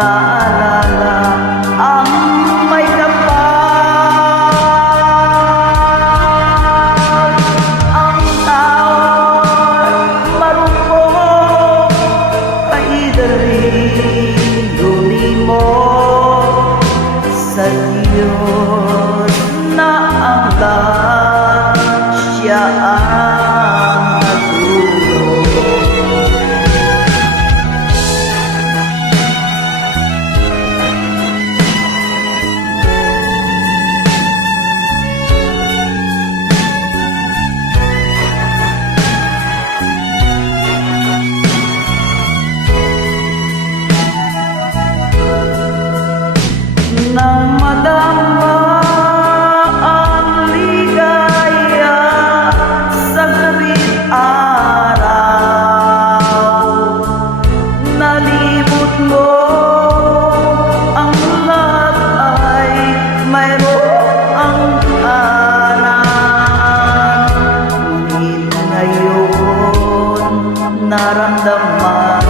naalala ang may kapal. Ang tao'y marupok, kay daling lumimok sa Diyos na ang lahat siya ang nagdulot. Nang madama ang ligaya sa gabing araw, nalibot mo ang lahat ay mayroong kanan. Ngunit ngayon naramdaman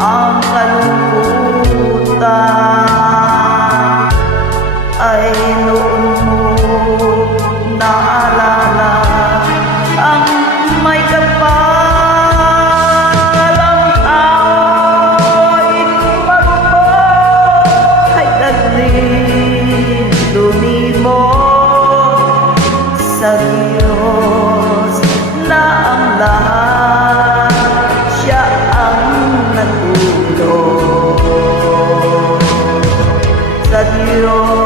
ang kalungkutan, ay noon mo naalala ang may kapal. Ang tao'y marupok, kay daling lumimok sa Diyos na ang lahat siya ang nagdulot. Sa Diyos